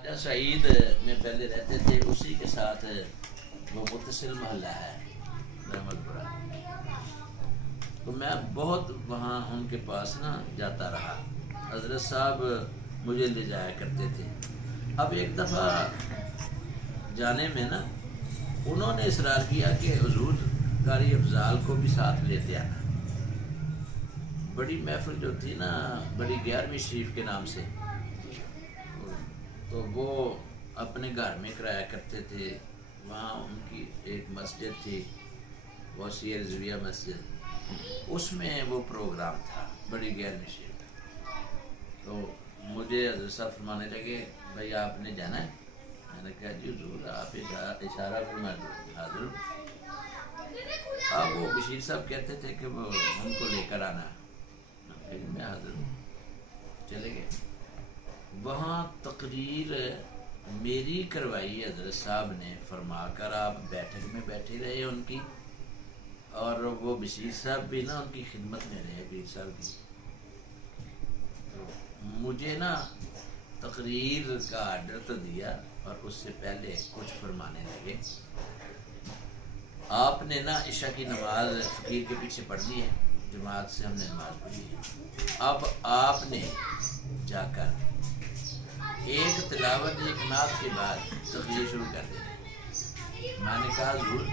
ख्वाजा सईद में पहले रहते थे, उसी के साथ वो मुत्तसिल मोहल्ला है रहमतपुरा। तो मैं बहुत वहाँ उनके पास ना जाता रहा। हजरत साहब मुझे ले जाया करते थे। अब एक दफ़ा जाने में ना उन्होंने इसरार किया कि हुजूर कारी अफजाल को भी साथ लेते आना। बड़ी महफिल जो थी ना, बड़ी 11वीं शरीफ के नाम से, तो वो अपने घर में कराया करते थे। वहाँ उनकी एक मस्जिद थी, वसीय रिजविया मस्जिद, उसमें वो प्रोग्राम था, बड़ी 11वीं शरीफ। तो मुझे हज़रत साहब फरमाने लगे, भाई आपने जाना है? मैंने कहा जी हुजूर आप इशारा फरमा दो, हाजिर। अब वो बशीर साहब कहते थे कि वो हमको लेकर आना, फिर मैं हाजिर हूँ। चले गए। वहाँ तकरीर मेरी करवाई हजरत साहब ने, फरमाकर आप बैठक में बैठे रहे उनकी, और वो बशीर साहब भी ना उनकी खिदमत में रहे, पीर साहब की। तो मुझे ना तकरीर का आर्डर तो दिया, और उससे पहले कुछ फरमाने लगे। आपने ना इशा की नमाज फकीर के पीछे पढ़ ली है, जमात से हमने नमाज पढ़ी है। अब आपने जाकर एक तिलावत एक नात के बाद तकरीर शुरू कर दी। मैंने कहा ज़रूर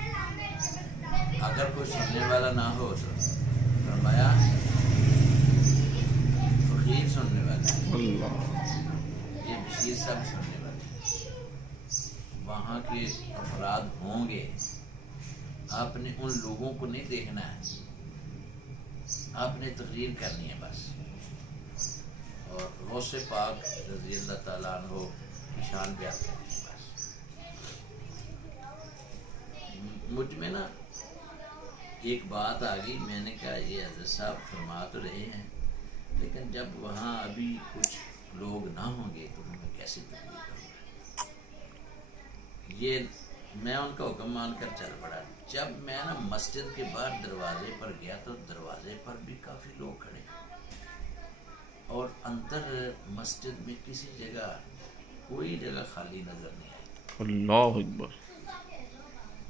अगर कोई सुनने वाला ना हो तो फरमाया फकीर सुनने वाला है, ये बशीर साहब सुनने वाले हैं। वहाँ के अफराद होंगे, आपने उन लोगों को नहीं देखना है, आपने तकरीर करनी है बस। और गौसे पाक रज़ी अल्लाह ताला अन्हो की शान बयान करनी है बस। मुझ में ना एक बात आ गई, मैंने कहा ये हज़रत साहब फरमा तो रहे हैं, लेकिन जब वहाँ अभी कुछ लोग ना होंगे तो मैं कैसे तकरीर करूँगा। ये मैं उनका हुक्म मानकर चल पड़ा। जब मैं ना मस्जिद के बाहर दरवाजे पर गया तो दरवाजे पर भी काफ़ी लोग खड़े, और अंदर मस्जिद में किसी जगह कोई जगह खाली नजर नहीं आई। अल्लाह अकबर।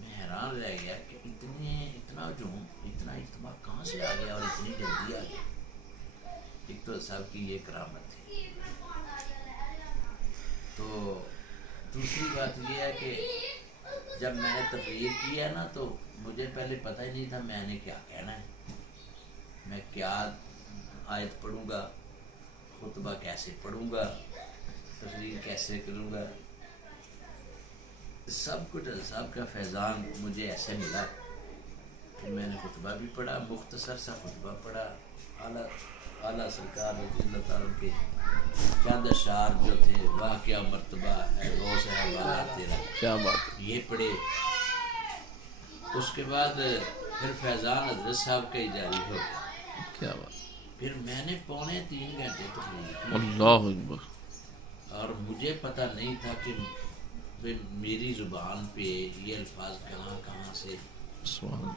मैं हैरान रह गया कि इतना जुम, इतना इज्तिमा कहाँ से आ गया और इतनी जल्दी आ गया। एक तो साहब की ये करामत थी। तो दूसरी बात यह है कि जब मैंने तकरीर की है ना, तो मुझे पहले पता ही नहीं था मैंने क्या कहना है, मैं क्या आयत पढ़ूंगा, खुतबा कैसे पढ़ूंगा, तकरीर कैसे करूंगा। सब कुछ साहब का फैज़ान मुझे ऐसे मिला। फिर मैंने खुतबा भी पढ़ा, मुख्तसर सा खुतबा पढ़ा। आला सरकार के चंद अशार जो थे, वाह क्या मर्तबा है रोज़ है वाला तेरा, क्या बात, ये पढ़े। उसके बाद फिर फैज़ान हज़रत साहब का ही जारी हो गया। क्या बात। फिर मैंने 3.25 घंटे तक अल्लाह अकबर। और मुझे पता नहीं था कि मेरी ज़ुबान पे ये अल्फाज कहाँ कहाँ से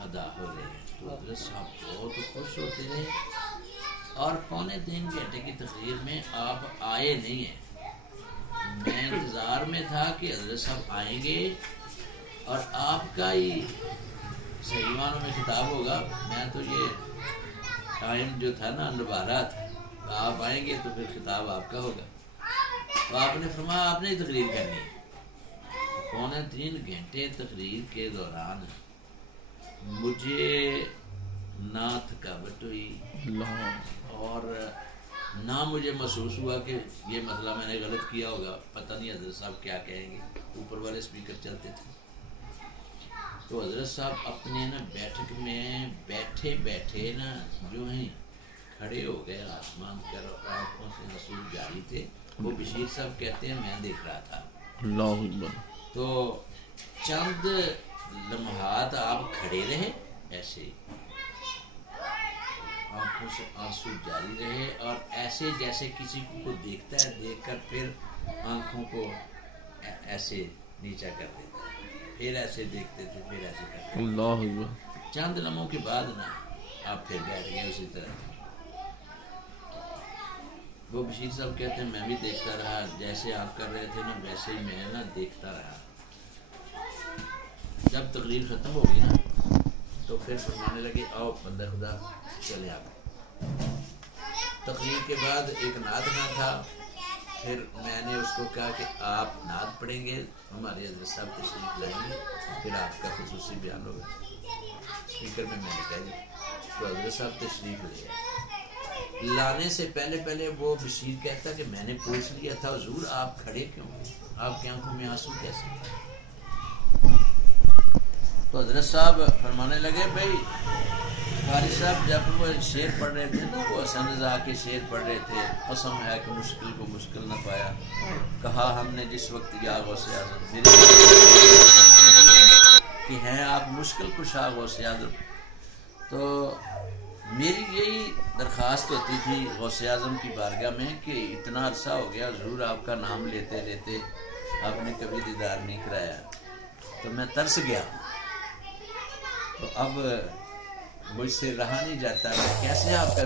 अदा हो रहे हैं। तो हज़रत साहब बहुत खुश होते रहे, और 3.25 घंटे की तकरीर में आप आए नहीं हैं। मैं इंतज़ार में था कि हज़रत साहब आएंगे और आपका ही सही मानों में खिताब होगा। मैं तो ये टाइम जो था ना निभा रहा था, तो आप आएंगे तो फिर खिताब आपका होगा। तो आपने फरमाया आपने ही तकरीर करनी है। 3.25 घंटे तकरीर के दौरान मुझे ना थकावट हुई और ना मुझे महसूस हुआ कि ये मतलब मैंने गलत किया होगा, पता नहीं हज़रत साहब क्या कहेंगे। ऊपर वाले स्पीकर चलते थे। तो हज़रत साहब अपने ना बैठक में बैठे बैठे ना जो ही खड़े हो गए, आसमान कर आँखों से आंसू जारी थे। वो बशीर साहब कहते हैं मैं देख रहा था। अल्लाह अकबर। तो चंद लम्हात आप खड़े रहे ऐसे, आँखों से आंसू जारी रहे, और ऐसे जैसे किसी को देखता है, देखकर फिर आँखों को ऐसे नीचा कर देता है, फिर ऐसे देखते थे, फिर ऐसे करते थे। अल्लाह अकबर। चंद लम्हों के बाद ना आप फिर बैठ गए उसी तरह। وہ بشیر صاحب کہتے ہیں میں بھی دیکھتا رہا، جیسے آپ کر رہے تھے نا ویسے ہی میں نا دیکھتا رہا۔ جب تقریر ختم ہوگی نا تو پھر فرمانے لگے آؤ بندہ خدا چلے آپ۔ تقریر کے بعد ایک نعت گانا تھا، پھر میں نے اس کو کہا کہ آپ نعت پڑھیں گے، ہمارے حضرت صاحب تشریف لائیں گے، پھر آپ کا خصوصی بیان ہوگا۔ اسپیکر میں نے کہہ دیا تو حضرت صاحب تشریف لے آئے۔ لانے سے پہلے وہ بشیر کہتا کہ میں نے پوچھ لیا تھا حضور آپ کھڑے کیوں، آپ کی آنکھوں میں آنسو کیسے؟ تو حضرت صاحب فرمانے لگے بھائی قاری صاحب جب وہ شعر پڑھ رہے تھے نا، وہ حسن رضا کے شعر پڑھ رہے تھے، قسم ہے کہ مشکل کو مشکل نہ پایا، کہا ہم نے جس وقت یا غوث اعظم، میرے کہ ہیں آپ مشکل کشا غوث اعظم۔ تو میری یہی درخواست ہوتی تھی غوث اعظم کی بارگاہ میں کہ اتنا عرصہ ہو گیا ضرور آپ کا نام لیتے لیتے آپ نے کبھی دیدار نہیں کرایا، تو میں ترس گیا، تو اب مجھ سے رہا نہیں جاتا، میں کیسے آپ کا